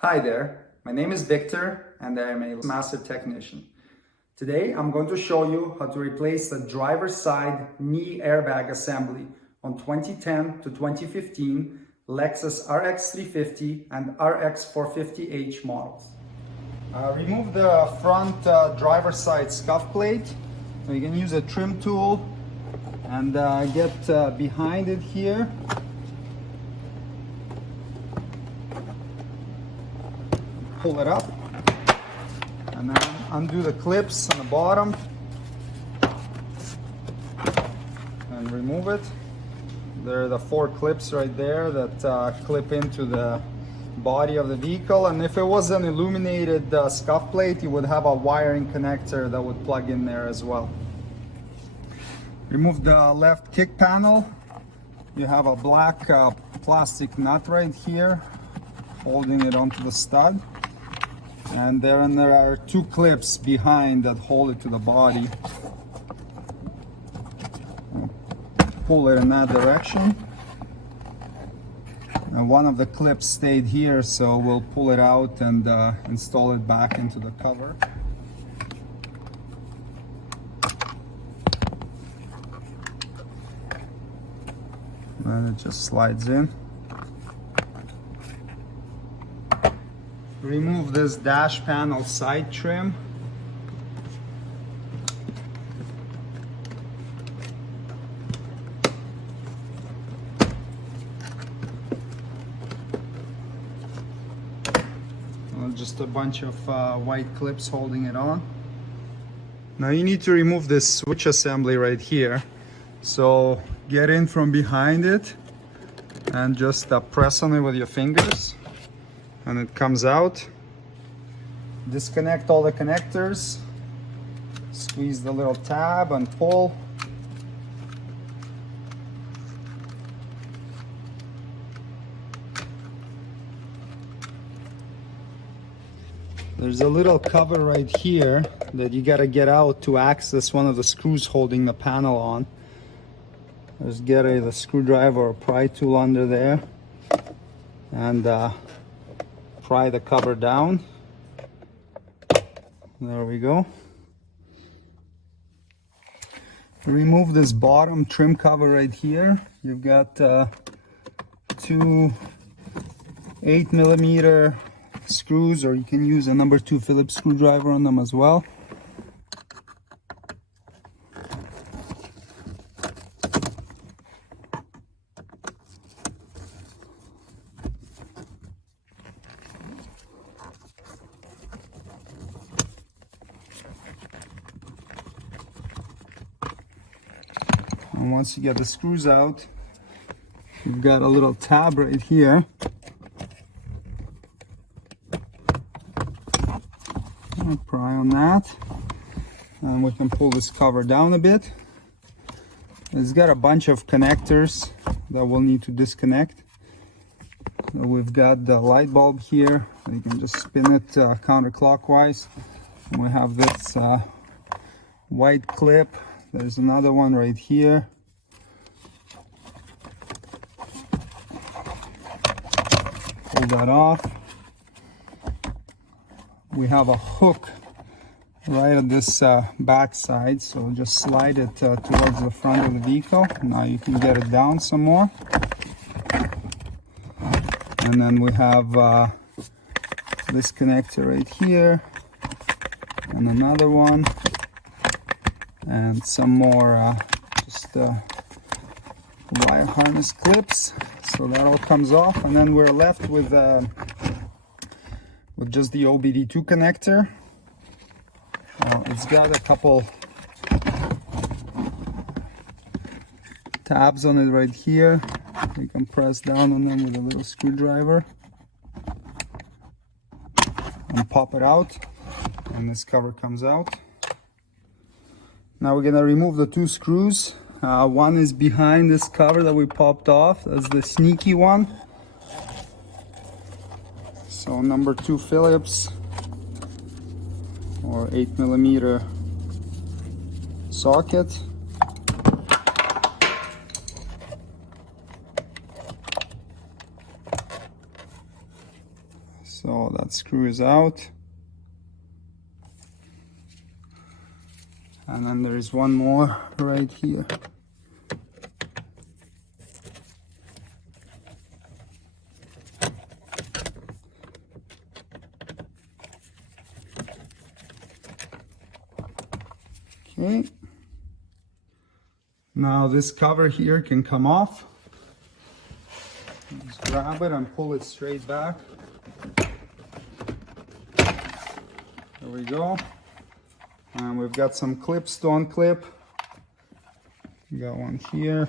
Hi there, my name is Victor and I am a master technician. Today I'm going to show you how to replace the driver's side knee airbag assembly on 2010 to 2015 Lexus RX350 and RX450h models. Remove the front driver's side scuff plate. So you can use a trim tool and get behind it here. Pull it up and then undo the clips on the bottom and remove it. There are the 4 clips right there that clip into the body of the vehicle, and if it was an illuminated scuff plate, you would have a wiring connector that would plug in there as well. Remove the left kick panel. You have a black plastic nut right here holding it onto the stud. And then there are 2 clips behind that hold it to the body. Pull it in that direction. And one of the clips stayed here, so we'll pull it out and install it back into the cover. And it just slides in. Remove this dash panel side trim. Just a bunch of white clips holding it on. Now you need to remove this switch assembly right here. So get in from behind it and just press on it with your fingers. And it comes out. Disconnect all the connectors, squeeze the little tab and pull. There's a little cover right here that you gotta get out to access one of the screws holding the panel on. Just get the screwdriver or pry tool under there and pry the cover down. There we go. Remove this bottom trim cover right here. You've got 2 8mm screws, or you can use a number 2 Phillips screwdriver on them as well. And once you get the screws out, you've got a little tab right here. I'll pry on that, and we can pull this cover down a bit. It's got a bunch of connectors that we'll need to disconnect. So we've got the light bulb here. You can just spin it counterclockwise. And we have this white clip. There's another one right here. Pull that off. We have a hook right at this back side, so just slide it towards the front of the vehicle. Now you can get it down some more. And then we have this connector right here, and another one. And some more wire harness clips. So that all comes off, and then we're left with just the OBD2 connector. It's got a couple tabs on it right here. You can press down on them with a little screwdriver and pop it out, and this cover comes out. Now we're gonna remove the 2 screws. One is behind this cover that we popped off. That's the sneaky one. So number 2 Phillips or 8mm socket. So that screw is out. And then there is one more right here. Okay. Now this cover here can come off. Just grab it and pull it straight back. There we go. And we've got some clips to unclip. We got one here.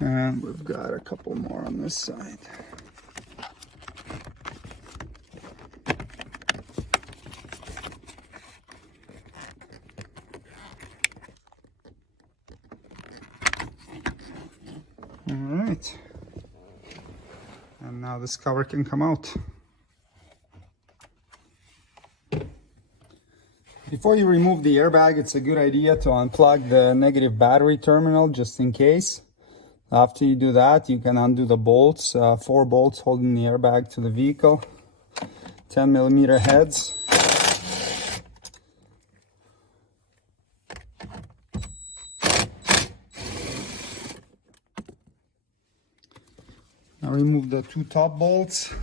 And we've got a couple more on this side. All right. And now this cover can come out. Before you remove the airbag, it's a good idea to unplug the negative battery terminal just in case. After you do that, you can undo the bolts, 4 bolts holding the airbag to the vehicle, 10mm heads. Now remove the 2 top bolts.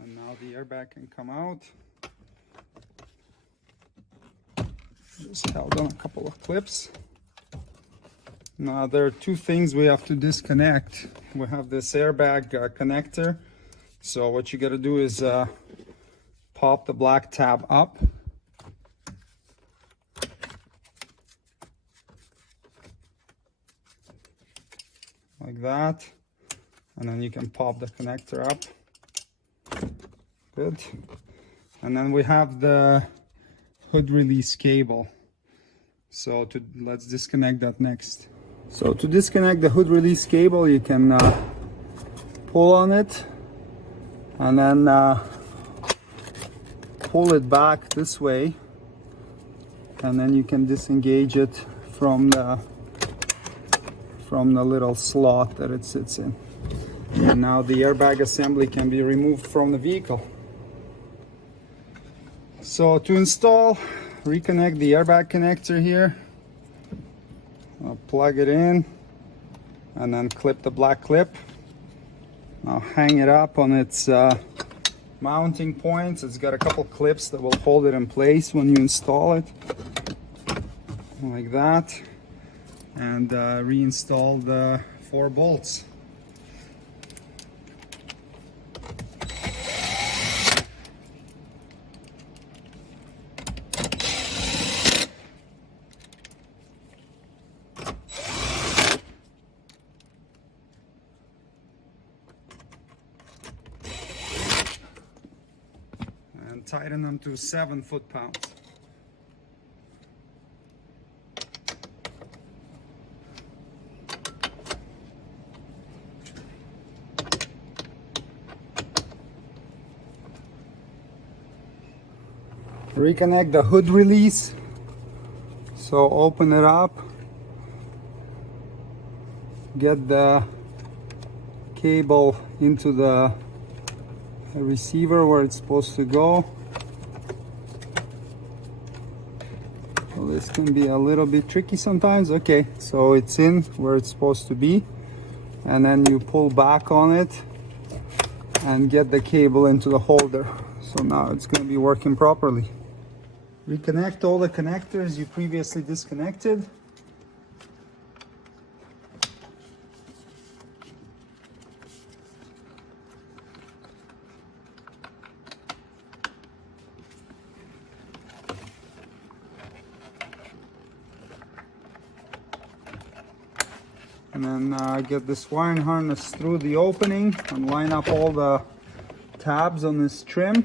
And now the airbag can come out. Just held on a couple of clips. Now there are 2 things we have to disconnect. We have this airbag connector. So what you got to do is pop the black tab up. Like that. And then you can pop the connector up. Good. And then we have the hood release cable. So let's disconnect that next. So to disconnect the hood release cable, you can pull on it and then pull it back this way, and then you can disengage it from the little slot that it sits in. And now the airbag assembly can be removed from the vehicle. So to install, reconnect the airbag connector here. I'll plug it in and then clip the black clip. I'll hang it up on its mounting points. It's got a couple clips that will hold it in place when you install it. Like that. And reinstall the 4 bolts. And tighten them to 7 foot-pounds. Reconnect the hood release. So open it up, get the cable into the receiver where it's supposed to go. So this can be a little bit tricky sometimes. Okay, so it's in where it's supposed to be, and then you pull back on it and get the cable into the holder. So now it's going to be working properly. Reconnect all the connectors you previously disconnected. And then get this wiring harness through the opening and line up all the tabs on this trim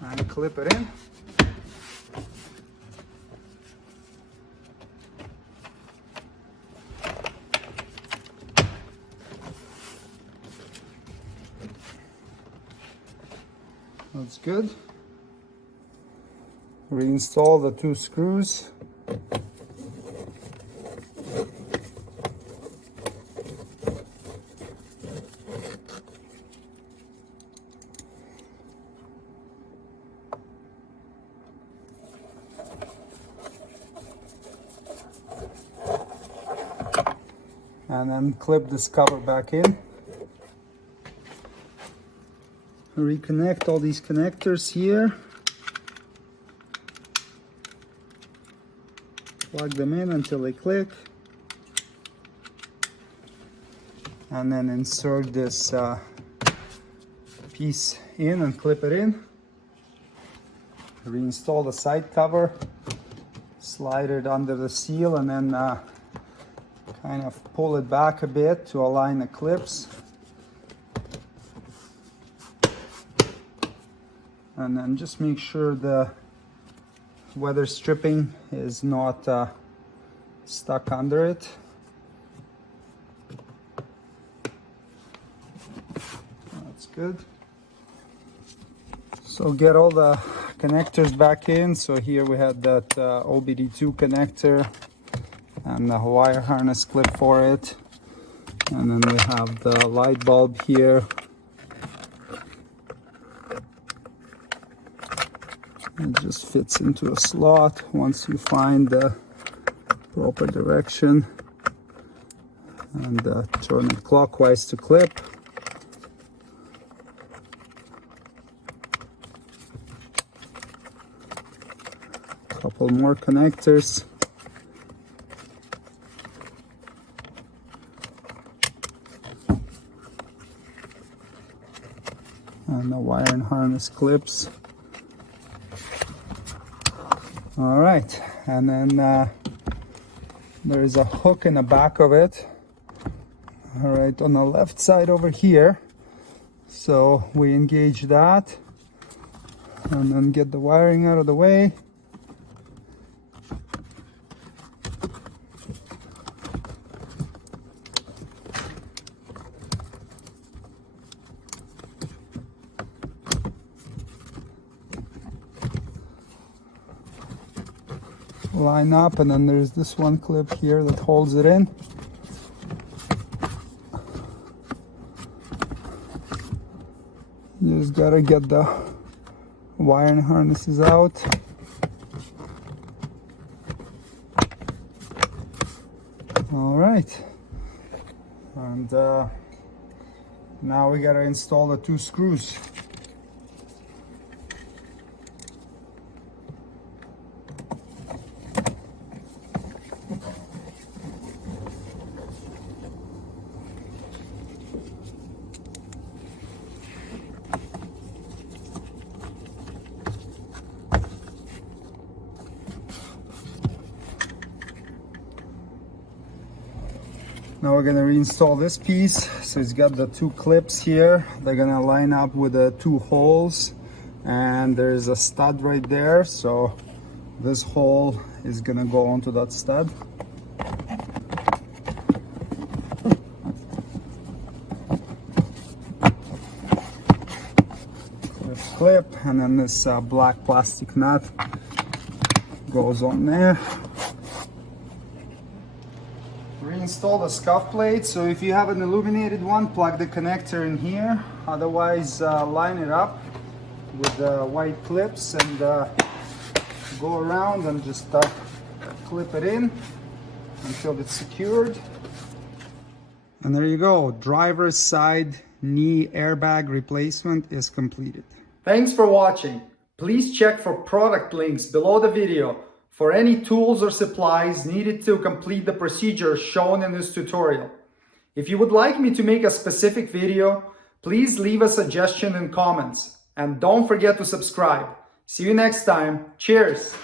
and clip it in. That's good. Reinstall the 2 screws. And then clip this cover back in. Reconnect all these connectors here. Plug them in until they click. And then insert this piece in and clip it in. Reinstall the side cover. Slide it under the seal and then kind of pull it back a bit to align the clips. And then just make sure the weather stripping is not stuck under it. That's good. So get all the connectors back in. So here we had that OBD2 connector and the wire harness clip for it. And then we have the light bulb here. It just fits into a slot once you find the proper direction. And turn it clockwise to clip. Couple more connectors. And the wire and harness clips. All right, and then there is a hook in the back of it. All right, on the left side over here. So we engage that and then get the wiring out of the way. Line up, and then there's this one clip here that holds it in. You just gotta get the wire and harnesses out. All right, and now we gotta install the 2 screws. Now we're gonna reinstall this piece. So it's got the 2 clips here. They're gonna line up with the 2 holes, and there's a stud right there. So this hole is gonna go onto that stud. Clip, and then this black plastic nut goes on there. Reinstall the scuff plate. So if you have an illuminated one, plug the connector in here. Otherwise, line it up with the white clips and go around and just clip it in until it's secured. And there you go. Driver's side knee airbag replacement is completed. Thanks for watching. Please check for product links below the video for any tools or supplies needed to complete the procedure shown in this tutorial. If you would like me to make a specific video, please leave a suggestion in comments. And don't forget to subscribe. See you next time. Cheers!